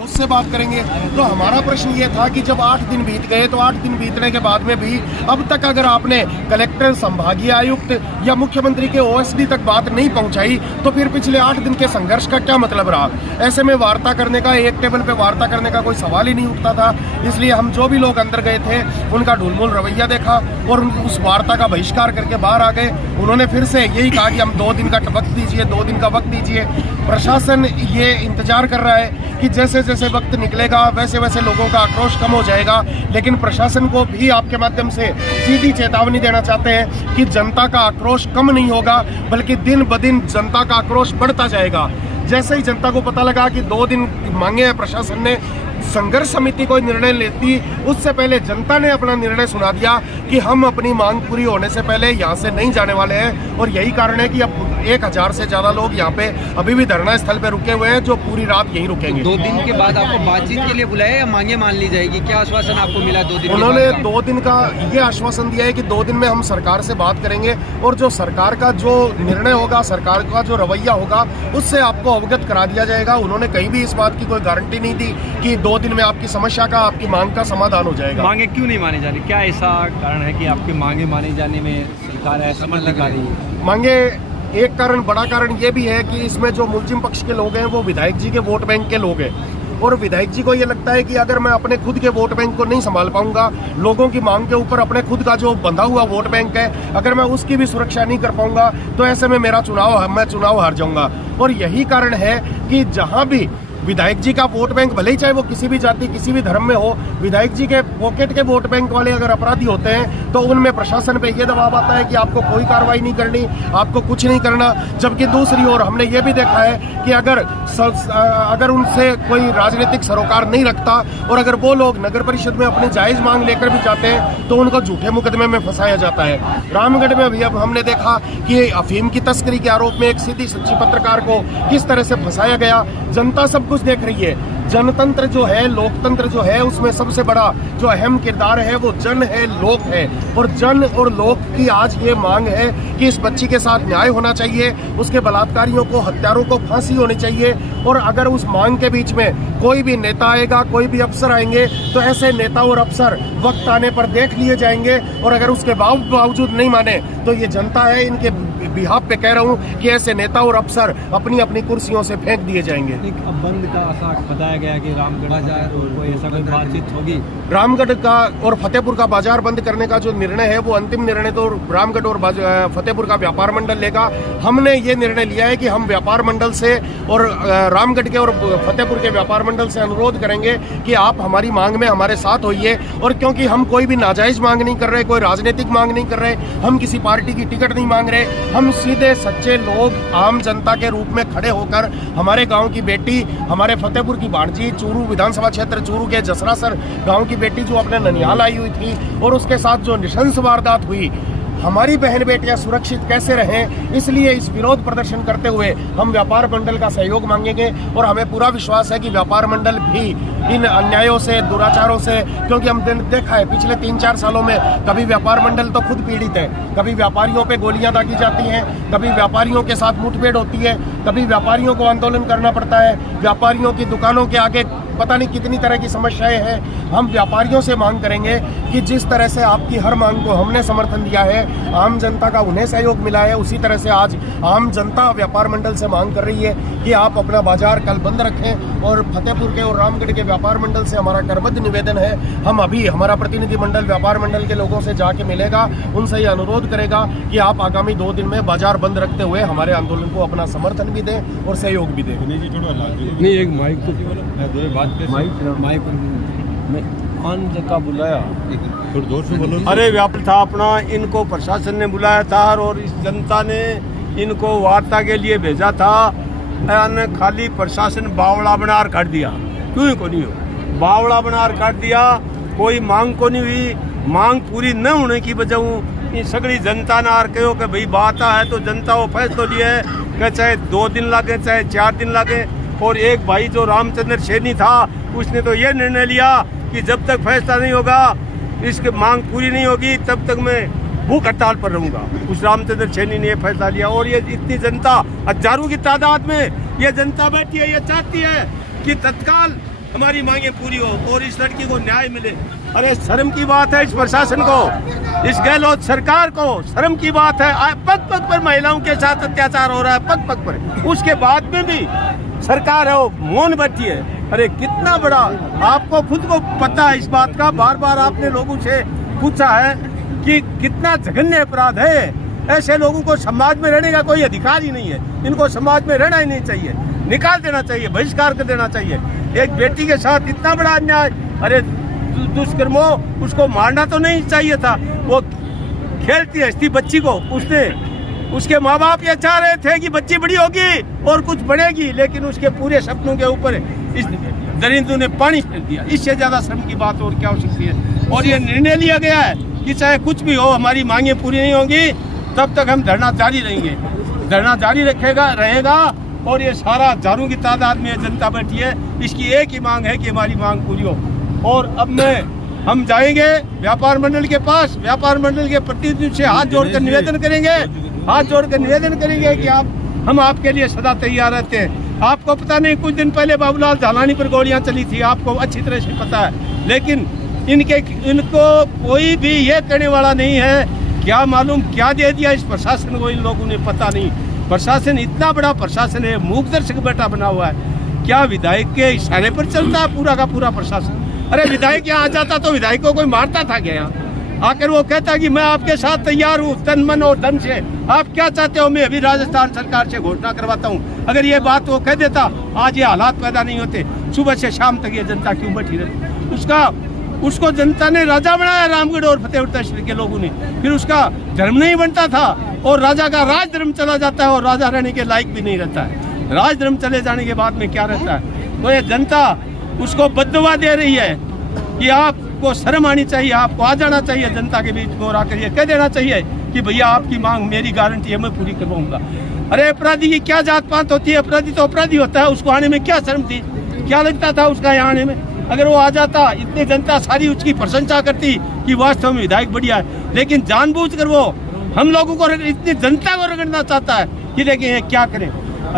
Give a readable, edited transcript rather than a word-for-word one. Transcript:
उससे बात करेंगे। तो हमारा प्रश्न ये था कि जब 8 दिन बीत गए तो 8 दिन बीतने के बाद में भी अब तक अगर आपने कलेक्टर, संभागीय आयुक्त या मुख्यमंत्री के ओएसडी तक बात नहीं पहुंचाई तो फिर पिछले 8 दिन के संघर्ष का क्या मतलब रहा। ऐसे में वार्ता करने का, एक टेबल पे वार्ता करने का कोई सवाल ही नहीं उठता था। इसलिए हम जो भी लोग अंदर गए थे उनका ढुलमुल रवैया देखा और उस वार्ता का बहिष्कार करके बाहर आ गए। उन्होंने फिर से यही कहा कि हम 2 दिन का वक्त दीजिए, 2 दिन का वक्त दीजिए। प्रशासन ये इंतजार कर रहा है कि जैसे जैसे वक्त निकलेगा वैसे वैसे लोगों का आक्रोश कम हो जाएगा। लेकिन प्रशासन को भी आपके माध्यम से सीधी चेतावनी देना चाहते हैं कि जनता का आक्रोश कम नहीं होगा, बल्कि दिन ब दिन जनता का आक्रोश बढ़ता जाएगा। जैसे ही जनता को पता लगा कि 2 दिन मांगे हैं प्रशासन ने, संघर्ष समिति कोई निर्णय लेती उससे पहले जनता ने अपना निर्णय सुना दिया कि हम अपनी मांग पूरी होने से पहले यहाँ से नहीं जाने वाले हैं। और यही कारण है कि अब 1000 से ज़्यादा लोग यहाँ पे अभी भी धरना स्थल पे रुके हुए हैं, जो पूरी रात यहीं रुकेंगे। 2 दिन के बाद आपको बातचीत के लिए बुलाया या मांगे मान ली जाएगी? क्या आश्वासन आपको मिला 2 दिन? उन्होंने 2 दिन का ये आश्वासन दिया है कि 2 दिन में हम सरकार से बात करेंगे और जो सरकार का जो निर्णय होगा, सरकार का जो रवैया होगा, उससे आपको अवगत करा दिया जाएगा। उन्होंने कहीं भी इस बात की कोई गारंटी नहीं दी कि 2 दिन में आपकी समस्या का, आपकी मांग का समाधान हो जाएगा। मांगे क्यों नहीं मानी जा रही? क्या ऐसा कारण है कि आपकी मांगे माने जाने में सरकार असमर्थ दिखा रही है? मांगे एक कारण, बड़ा कारण ये भी है कि इसमें जो मुलजिम पक्ष के लोग हैं वो विधायक जी के वोट बैंक के लोग हैं। और विधायक जी को ये लगता है कि अगर मैं अपने खुद के वोट बैंक को नहीं संभाल पाऊंगा, लोगों की मांग के ऊपर अपने खुद का जो बंधा हुआ वोट बैंक है, अगर मैं उसकी भी सुरक्षा नहीं कर पाऊंगा तो ऐसे में मैं चुनाव हार जाऊंगा। और यही कारण है कि जहां भी विधायक जी का वोट बैंक, भले ही चाहे वो किसी भी जाति, किसी भी धर्म में हो, विधायक जी के पॉकेट के वोट बैंक वाले अगर अपराधी होते हैं तो उनमें प्रशासन पे ये दबाव आता है कि आपको कोई कार्रवाई नहीं करनी, आपको कुछ नहीं करना। जबकि दूसरी ओर हमने ये भी देखा है कि अगर उनसे कोई राजनीतिक सरोकार नहीं रखता और अगर वो लोग नगर परिषद में अपनी जायज मांग लेकर भी जाते हैं तो उनको झूठे मुकदमे में फंसाया जाता है। रामगढ़ में भी अब हमने देखा कि अफीम की तस्करी के आरोप में एक सीधी सच्ची पत्रकार को किस तरह से फंसाया गया। जनता सब कुछ देख रही है। जनतंत्र जो है, लोकतंत्र जो है, उसमें सबसे बड़ा जो अहम किरदार है वो जन है, लोक है। और जन और लोक की आज ये मांग है कि इस बच्ची के साथ न्याय होना चाहिए, उसके बलात्कारियों को, हत्यारों को फांसी होनी चाहिए। और अगर उस मांग के बीच में कोई भी नेता आएगा, कोई भी अफसर आएंगे तो ऐसे नेता और अफसर वक्त आने पर देख लिए जाएंगे। और अगर उसके बावजूद नहीं माने तो ये जनता है, इनके बिहाफ पे कह रहा हूँ कि ऐसे नेता और अफसर अपनी अपनी कुर्सियों से फेंक दिए जाएंगे। अब बंद का ऐसा बताया गया कि रामगढ़ बाजार कोई ऐसा कोई बातचीत होगी? रामगढ़ का और फतेहपुर का बाजार बंद करने का जो निर्णय है वो अंतिम निर्णय तो रामगढ़ और फतेहपुर का व्यापार मंडल लेगा। हमने ये निर्णय लिया है कि हम व्यापार मंडल से और रामगढ़ के और फतेहपुर के व्यापार मंडल से अनुरोध करेंगे कि आप हमारी मांग में हमारे साथ होइए। और क्योंकि हम कोई भी नाजायज मांग नहीं कर रहे, कोई राजनीतिक मांग नहीं कर रहे, हम किसी पार्टी की टिकट नहीं मांग रहे, हम सीधे सच्चे लोग आम जनता के रूप में खड़े होकर हमारे गांव की बेटी, हमारे फतेहपुर की भांजी, चूरू विधानसभा क्षेत्र चूरू के जसरासर गांव की बेटी जो अपने ननिहाल आई हुई थी और उसके साथ जो नृशंस वारदात हुई, हमारी बहन बेटियां सुरक्षित कैसे रहें, इसलिए इस विरोध प्रदर्शन करते हुए हम व्यापार मंडल का सहयोग मांगेंगे। और हमें पूरा विश्वास है कि व्यापार मंडल भी इन अन्यायों से, दुराचारों से, क्योंकि हम देखा है पिछले 3-4 सालों में कभी व्यापार मंडल तो खुद पीड़ित है, कभी व्यापारियों पे गोलियां दागी जाती हैं, कभी व्यापारियों के साथ मुठभेड़ होती है, कभी व्यापारियों को आंदोलन करना पड़ता है, व्यापारियों की दुकानों के आगे पता नहीं कितनी तरह की समस्याएं हैं। हम व्यापारियों से मांग करेंगे कि जिस तरह से आपकी हर मांग को हमने समर्थन दिया है, आम जनता का उन्हें सहयोग मिला है, उसी तरह से आज आम जनता व्यापार मंडल से मांग कर रही है कि आप अपना बाजार कल बंद रखें। और फतेहपुर के और रामगढ़ के व्यापार मंडल से हमारा करबद्ध निवेदन है, हम अभी हमारा प्रतिनिधि मंडल व्यापार मंडल के लोगों से जाके मिलेगा, उनसे ये अनुरोध करेगा कि आप आगामी 2 दिन में बाजार बंद रखते हुए हमारे आंदोलन को अपना समर्थन भी दें और सहयोग भी दें। नहीं, एक माइक तो माइक जगह बुलाया, अरे व्यापार था अपना, इनको प्रशासन ने बुलाया था और इस जनता ने इनको वार्ता के लिए भेजा था। खाली प्रशासन बावड़ा बनार काट दिया, क्यों को नहीं हो, बावड़ा बनार काट दिया, कोई मांग को नहीं हुई। मांग पूरी न होने की वजह ये सगड़ी जनता ने आर कहो कि भाई बात है तो जनता वो फैसला लिया है कि चाहे 2 दिन लगे चाहे 4 दिन लगे। और एक भाई जो रामचंद्र सैनी था उसने तो ये निर्णय लिया कि जब तक फैसला नहीं होगा, इसकी मांग पूरी नहीं होगी, तब तक मैं भूख हड़ताल पर रहूंगा। उस रामचंद्र सैनी ने ये फैसला लिया। और ये इतनी जनता, हजारों की तादाद में ये जनता बैठी है, ये चाहती है कि तत्काल हमारी मांगे पूरी हो और इस लड़की को न्याय मिले। अरे शर्म की बात है इस प्रशासन को, इस गहलोत सरकार को शर्म की बात है। पग पग पर महिलाओं के साथ अत्याचार हो रहा है, पग पग पर, उसके बाद में भी सरकार है वो मौन बैठी है। अरे कितना बड़ा, आपको खुद को पता है इस बात का, बार बार आपने लोगों से पूछा है कि कितना जघन्य अपराध है। ऐसे लोगों को समाज में रहने का कोई अधिकार ही नहीं है, इनको समाज में रहना ही नहीं चाहिए, निकाल देना चाहिए, बहिष्कार कर देना चाहिए। एक बेटी के साथ इतना बड़ा अन्याय, अरे दुष्कर्मो, उसको मारना तो नहीं चाहिए था। वो खेलती हंसती बच्ची को, उसके माँ बाप ये चाह रहे थे कि बच्ची बड़ी होगी और कुछ बनेगी, लेकिन उसके पूरे सपनों के ऊपर इस दरिंदों ने पानी फेर दिया। इससे ज्यादा शर्म की बात और क्या हो सकती है। और ये निर्णय लिया गया है कि चाहे कुछ भी हो, हमारी मांगे पूरी नहीं होंगी तब तक हम धरना जारी रहेंगे, धरना जारी रहेगा। और ये सारा हजारों की तादाद में जनता बैठी है, इसकी एक ही मांग है कि हमारी मांग पूरी हो। और अब हम जाएंगे व्यापार मंडल के पास, व्यापार मंडल के प्रतिनिधियों से हाथ जोड़कर निवेदन करेंगे कि हम आपके लिए सदा तैयार रहते हैं। आपको पता नहीं, कुछ दिन पहले बाबूलाल झालानी पर गोलियां चली थी, आपको अच्छी तरह से पता है, लेकिन इनको कोई भी ये कहने वाला नहीं है। क्या मालूम क्या दे दिया इस प्रशासन को, इन लोगों ने पता नहीं। प्रशासन इतना बड़ा प्रशासन है, मूकदर्शक बेटा बना हुआ है। क्या विधायक के इशारे पर चलता है पूरा का पूरा प्रशासन? अरे विधायक यहाँ आ जाता तो विधायक को कोई मारता था क्या? यहाँ आकर वो कहता कि मैं आपके साथ तैयार हूँ तन मन और धन से, आप क्या चाहते हो मैं अभी राजस्थान सरकार से घोषणा करवाता हूँ। अगर ये बात वो कह देता, आज ये हालात पैदा नहीं होते। सुबह से शाम तक ये जनता क्यों बैठी रहती? उसको जनता ने राजा बनाया, रामगढ़ और फतेहपुर तहसील के लोगों ने, फिर उसका धर्म नहीं बनता था और राजा का राज धर्म चला जाता है और राजा रहने के लायक भी नहीं रहता है। राज धर्म चले जाने के बाद में क्या रहता है? तो ये जनता उसको बददुआ दे रही है कि आपको शर्म आनी चाहिए, आपको आ जाना चाहिए जनता के बीच में और आकर ये कह देना चाहिए कि भैया आपकी मांग मेरी गारंटी है, मैं पूरी करवाऊंगा। अरे अपराधी की क्या जात पात होती है? अपराधी तो अपराधी होता है, उसको आने में क्या शर्म थी? क्या लगता था उसका यहाँ आने में? अगर वो आ जाता, इतनी जनता सारी उसकी प्रशंसा करती कि वास्तव में विधायक बढ़िया है, लेकिन जानबूझकर वो हम लोगों को, इतनी जनता को रगड़ना चाहता है कि देखिए क्या करें।